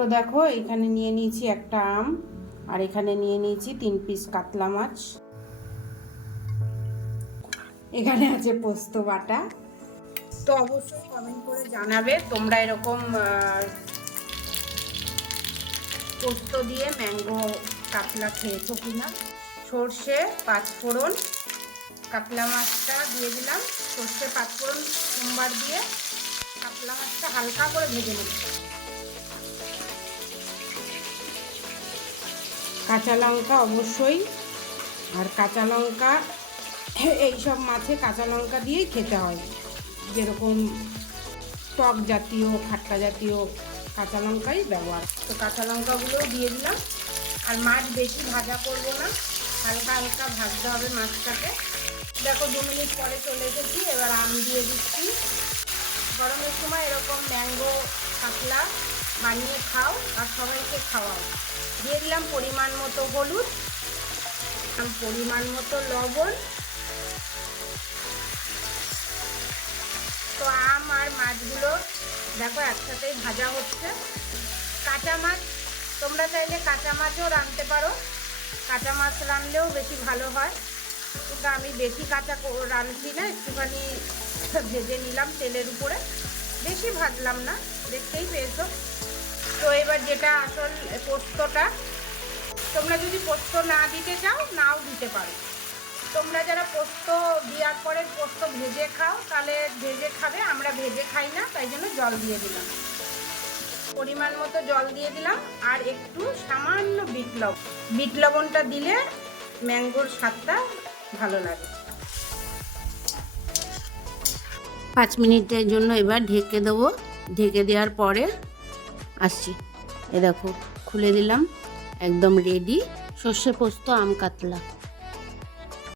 তো দেখো এখানে নিয়ে নিয়েছি একটা আম, আর এখানে নিয়ে নিয়েছি 3 পিস কাতলা মাছ। এখানে আছে পোস্ত বাটা। তো অবশ্যই কমেন্ট করে জানাবে তোমরা এরকম পোস্ত দিয়ে ম্যাঙ্গো কাতলা খেয়েছো কিনা। সর্ষে, পাঁচফোড়ন, কাতলা মাছটা দিয়ে দিলাম। সর্ষে, পাঁচফোড়ন সোমবার দিয়ে কাতলা মাছটা হালকা করে ভেজে নিচ্ছি। কাঁচা লঙ্কা অবশ্যই, আর কাঁচা লঙ্কা এইসব মাছে কাঁচা লঙ্কা দিয়েই খেতে হয়, যেরকম টক জাতীয় খাট্টা জাতীয় কাঁচা লঙ্কাই ব্যবহার। তো কাঁচা লঙ্কাগুলোও দিয়ে দিলাম। আর মাছ বেশি ভাজা করব না, হালকা হালকা ভাজতে হবে মাছটাকে। দেখো 2 মিনিট পরে চলে এসেছি। এবার আম দিয়ে দিচ্ছি। গরমের সময় এরকম ম্যাঙ্গো কাতলা বানিয়ে খাও আর সবাইকে খাওয়াও। দিয়ে দিলাম পরিমাণ মতো হলুদ, পরিমাণ মতো লবণ। তো আম আর মাছগুলো দেখো একসাথেই ভাজা হচ্ছে। কাঁচা মাছ তোমরা চাইলে কাঁচা মাছও রাঁধতে পারো, কাঁচা মাছ রাঁধলেও বেশি ভালো হয়, কিন্তু আমি বেশি কাঁচা রাঁধছি না, একটুখানি ভেজে নিলাম তেলের উপরে, বেশি ভাজলাম না, দেখতেই পেয়েছো। তো এবার যেটা আসল পোস্তটা, তোমরা যদি পোস্ত না দিতে চাও নাও দিতে পারো। তোমরা যারা পোস্ত দেওয়ার পরে পোস্ত ভেজে খাও তাহলে ভেজে খাবে, আমরা ভেজে খাই না, তাই জন্য জল দিয়ে দিলাম। পরিমাণ মতো জল দিয়ে দিলাম। আর একটু সামান্য বিট লবণটা দিলে ম্যাঙ্গোর স্বাদটা ভালো লাগে। 5 মিনিটের জন্য এবার ঢেকে দেবো। ঢেকে দেওয়ার পরে আসছি। এ দেখো খুলে দিলাম, একদম রেডি সর্ষে পোস্ত আম কাতলা।